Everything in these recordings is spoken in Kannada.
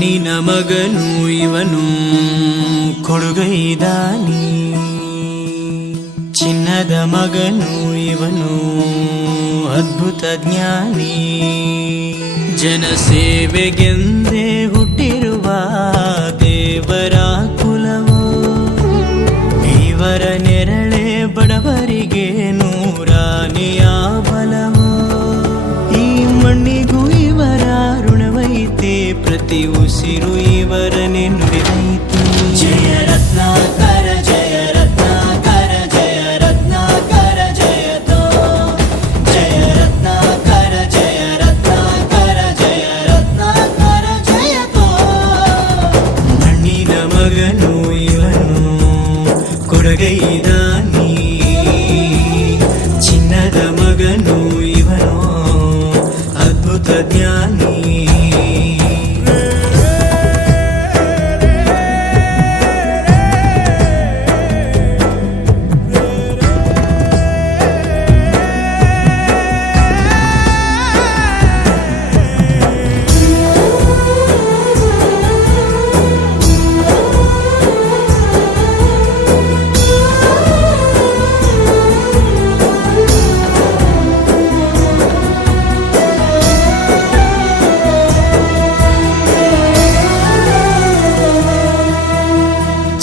ಮಣ್ಣಿನ ಮಗನು ಇವನು ಕೊಡುಗೈದಾನಿ, ಚಿನ್ನದ ಮಗನು ಇವನು ಅದ್ಭುತ ಜ್ಞಾನಿ. ಜನಸೇವೆಗೆಂದೇ ಹುಟ್ಟಿರುವ ದೇವರ ಕುಲವೋ, ಇವರ ನೆರಳೆ ಬಡವರಿಗೆ ನೂರಾನೆಯ ಬಲವೋ. ಈ ಮಣ್ಣಿಗೂ ಇವರ ಋಣವೈತೆ, ಪ್ರತಿ ಉಸಿರು ಇವರನೆ ನುಡಿದೈತೆ. ಜಯ ರತ್ನಾಕರ ಜಯ ರತ್ನಾಕರ ಜಯ ರತ್ನಾಕರ ಜಯತೋ, ಜಯ ರತ್ನಾಕರ ಜಯ ರತ್ನಾಕರ ಜಯ ರತ್ನಾಕರ ಜಯತೋ. ಮಣ್ಣಿನ ಮಗನು ಇವನು ಕೊಡುಗೈದಾನಿ, ಚಿನ್ನದ ಮಗನು ಇವನು ಅದ್ಭುತ ಜ್ಞಾನಿ.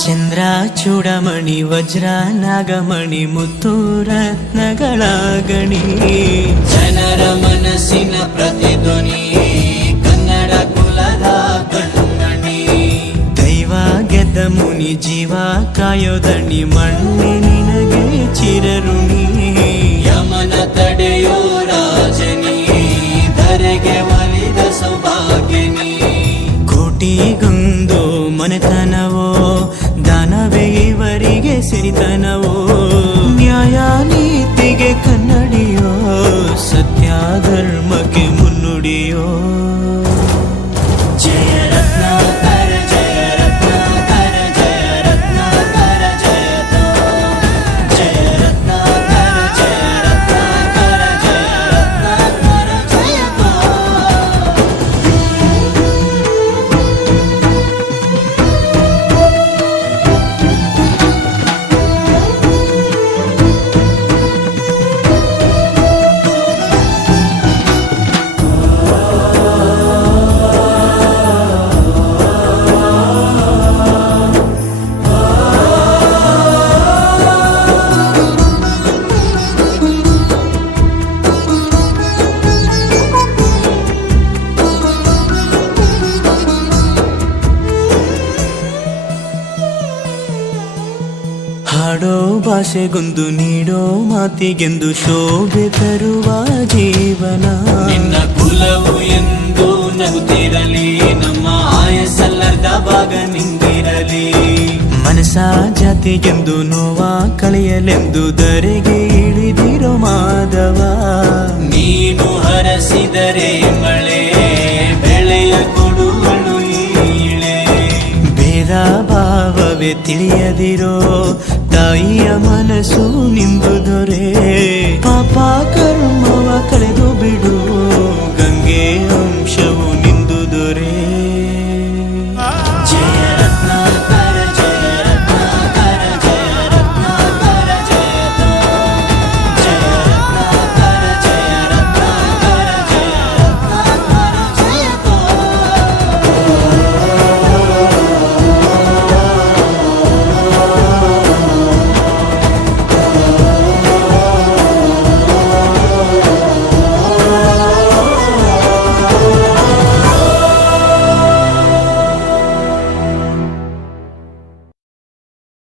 ಚಂದ್ರ ಚೂಡಮಣಿ ವಜ್ರ ನಾಗಮಣಿ ಮುತ್ತು ರತ್ನಗಳ ಗಣಿ, ಜನರ ಮನಸ್ಸಿನ ಪ್ರತಿಧ್ವನಿ ಕನ್ನಡ ಕುಲದ ಕಣ್ಮಣಿ. ದೈವ ಗೆದ್ದ ಮುನಿ ಜೀವ ಕಾಯೋದಣಿ, ಮಣ್ಣಿ ನಿನಗೆ ಚಿರಋಣಿ. ಯಮನ ತಡೆಯೋ ರಾಜನಿ, ಧರೆಗೆ ಒಲಿದ ಸೌಭಾಗ್ಯನಿ. ಕೋಟಿಗೊಂದು ಮನೆತನವೋ, ದಾನವೇ ಇವರಿಗೆ ಸಿರಿತನವೋ. ನ್ಯಾಯ ನೀತಿಗೆ ಕನ್ನಡಿಯೋ, ಸತ್ಯ ಧರ್ಮಕ್ಕೆ ಮುನ್ನುಡಿಯೋ. ಜಯ ರತ್ನಾಕರ ಜಯ ರತ್ನಾಕರ ಜಯ ರತ್ನಾಕರ ಜಯತೋ, ಜಯ ರತ್ನಾಕರ ಜಯ ರತ್ನಾಕರ ಜಯ ರತ್ನಾಕರ ಜಯತೋ. ಹಾಡೋ ಭಾಷೆಗೊಂದು ನೀಡೋ ಮಾತಿಗೆಂದು ಶೋಭೆ ತರುವ ಜೀವನ. ನಿನ್ನ ಕುಲವು ಎಂದು ನಗುತ್ತಿರಲಿ, ನಮ್ಮ ಆಯಸ್ಸಲ್ಲದ ಭಾಗ ನಿಂದಿರಲಿ. ಮನಸ ಜಾತಿಗೆಂದು ನೋವ ಕಳೆಯಲೆಂದು ಧರೆಗೆ ಇಳಿದಿರೋ ಮಾಧವ. ನೀನು ಹರಸಿದರೆ ಮಳೆ ಬೆಳೆಯ ಕೊಡುವಳು ಈಳೆ. ಭೇದ ಭಾವವೇ ತಿಳಿಯದಿರೋ ತಾಯಿಯ ಮನಸ್ಸು ನಿಂದು ದೊರೆ.